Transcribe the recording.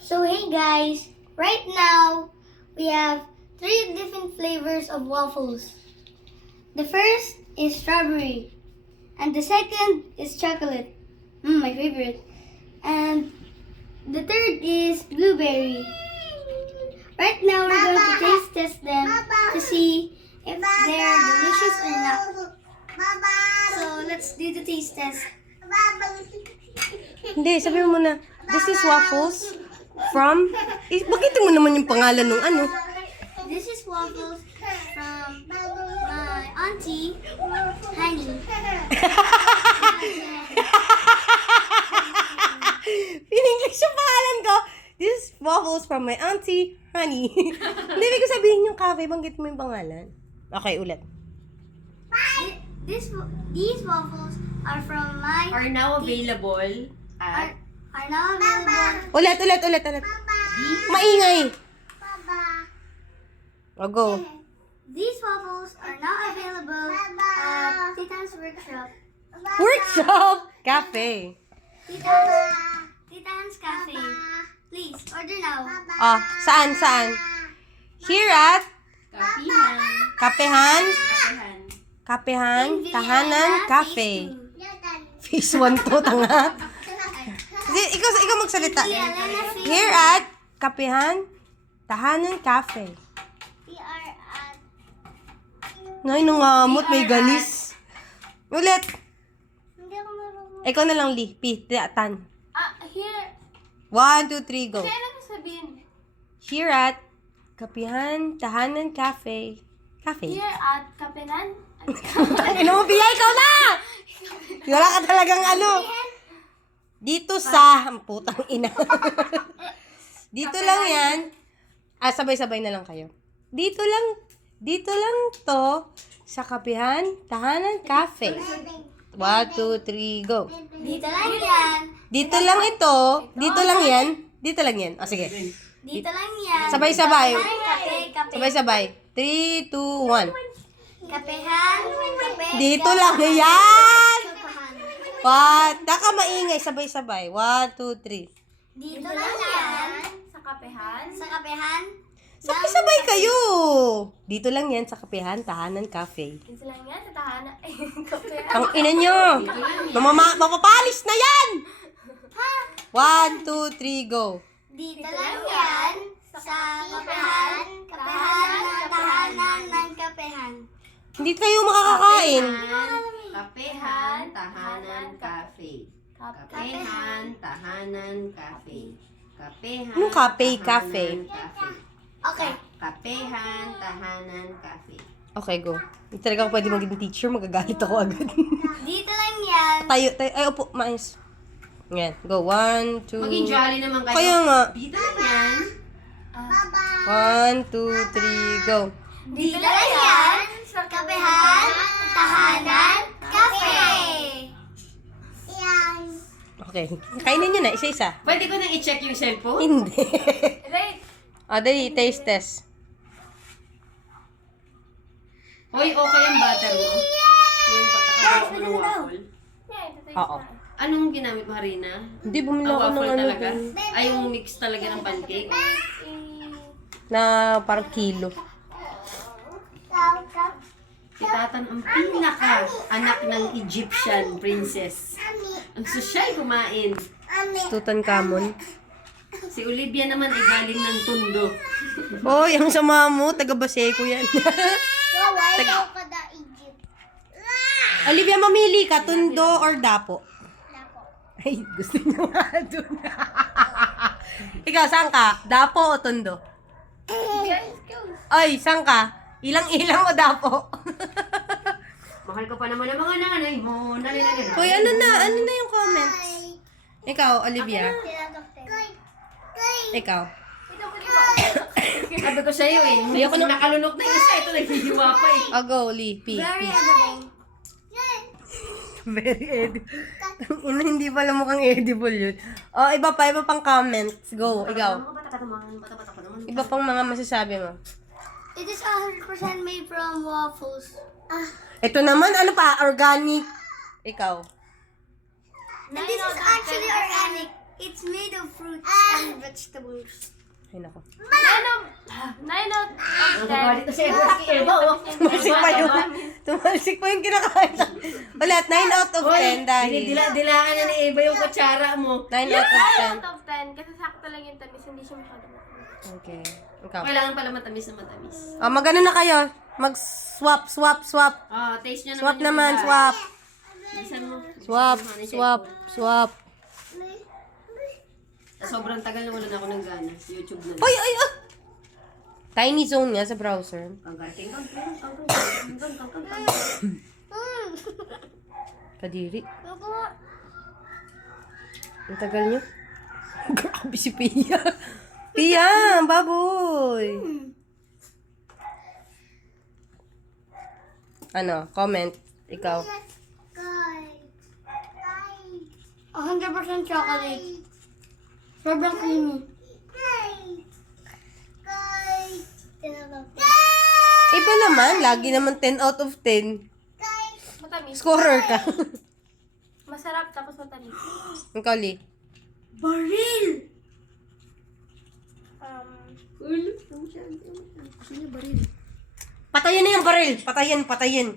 So hey guys, right now we have 3 different flavors of waffles. The first is strawberry, and the second is chocolate, my favorite, and the third is blueberry. Right now we're going to taste test them to see if they're delicious or not. So let's do the taste test. Hindi, sabi mo muna, this is waffles from... bakit mo naman yung pangalan ng ano? This is waffles from my auntie, Honey. In-English yung pangalan ko. This is waffles from my auntie, Honey. Hindi, ibig ko sabihin yung cafe, banggit mo yung pangalan. Okay, ulit. These waffles are from my Are now available are, at are now available. Ulit. Maingay. O, go. These waffles are now available at Titan's Workshop. Workshop Cafe. Titan's Cafe. Please order now. Oh, saan? Here at Kapihan. Kapehan, In Tahanan, Villena, Cafe. Phase Phase 1 to, tanga. Ikaw magsalita. Here at Kapehan, Tahanan, Cafe. We are at Nay, nangamot, may galis. Ulit. hindi ako marunong. Ikaw na lang, Lee. Tan. Here. 1, 2, 3, go. Kaya ano ko sabihin? Here at Kapihan, Tahanan, Cafe. Cafe. At Kapenan. Ano mo, Pia? Ikaw na! Wala ka talagang ano. Dito sa... Putang ina. Dito lang yan. Sabay-sabay na lang kayo. Dito lang to sa Kapihan, Tahanan, Cafe. 1, 2, 3, go. Dito lang yan. Dito lang ito. Dito lang yan. Dito lang yan. O, sige. Dito lang yan. Sabay-sabay. Kape. Sabay-sabay. 3, 2, 1. Kapehan. Dito lang yan! Kapehan. Daka maingay. Sabay-sabay. 1, 2, 3. Dito lang yan. Sa kapehan. Sa kapehan. Sabay-sabay kayo! Dito lang yan sa Kapihan, Tahanan, Cafe. Dito lang yan sa tahanan. Kapehan. Ang ina nyo! Mapapalis na yan! 1, 2, 3, go! Dito lang yan. Sa kapehan. Kapehan ng tahanan ng kapehan. Hindi kayo makakakain. Kapehan, Tahanan, Cafe. Kapehan, Tahanan, Cafe. Kapehan, Anong cafe, Tahanan, cafe? Cafe. Okay. Kapehan, Tahanan, Cafe. Okay, go. Hindi talaga ako pwede maging teacher. Magagalit ako agad. Dito lang yan. Tayo. Ay, upo. Mais. Yan. Go. 1, 2. Maging jolly naman kayo. Kaya nga. Dito lang yan. 1, 2, 3, go. Dito lang yan. Sa kapehan. Tahanan. Cafe. Yan. Okay. Kainin nyo na. Isa-isa. Pwede ko nang i-check yung cellphone? Hindi. Right. Dali. Taste test. Hoy, okay ang butter mo. Yung pagkakagawa mo ng waffle. Oo. Anong ginamit mo, Harina? Hindi, bumili Ang ako ng waffle ano. talaga? Ay, yung mix talaga ng pancake? Na parang kilo. Si Tatan ang pinaka-anak ng Egyptian princess. Ang sosyal kumain. Tutankhamun. Si Olivia naman ay galing ng Tondo. Hoy, ang sama mo. Taga-Baseco yan. Why daw ka da Egypt? Olivia, mamili ka. Tundo or Dapo? Ay, gusto niyo nga dun. Ikaw, saan ka? Dapo o Tundo? Ay, saan ka? Ilang-ilang o Dapo? Mahal ko pa naman ang mga nanay mo. Nalilagay. Hoy, ano na yung comments? Ikaw, Olivia. Ikaw. Sabi ko sa'yo eh. Ayoko na- Nakalunok na yung isa. Ito naghihiwa pa eh. I'll go, Lee. P. Very edible. Hindi pala mukhang edible yun. Oh, iba pang comments. Go, ikaw. Iba pang mga masasabi mo. It is 100% made from waffles. Ito naman, ano pa? Organic. Ikaw. And this is actually organic. It's made of fruits and vegetables. Ay, nako. 9 out of Ang 10. kakalit na siya. Eva, oh. Tumalsik pa yung, tumalsik pa yung kinakain. Ulit, 9 out of 10 dahil. Dilaan na ni Eva yung kutsara mo. 9 out of 9 out of 10. Kasi sakto lang yung tamis. Hindi siya masyado matamis. 10. Okay. Ikaw. Kailangan pala matamis na matamis. Magano na kayo? Mag-swap. Taste nyo naman Swap yung naman, iba. swap. Bilisan mo. Swap. Sa sobrang tagal na wala na ako ng gana. YouTube na. Ay! Tiny zone nga sa browser. Kadiri. Ang tagal nyo. Grabe si Pia. Pia, baboy. Ano, comment. Ikaw. 100% chocolate. Sobrang creamy. Iba naman, lagi naman 10 out of 10. Matamis. Scorer ka. Masarap tapos matamis. Ikaw, Lee. Baril! Patayin na yung baril. Patayin.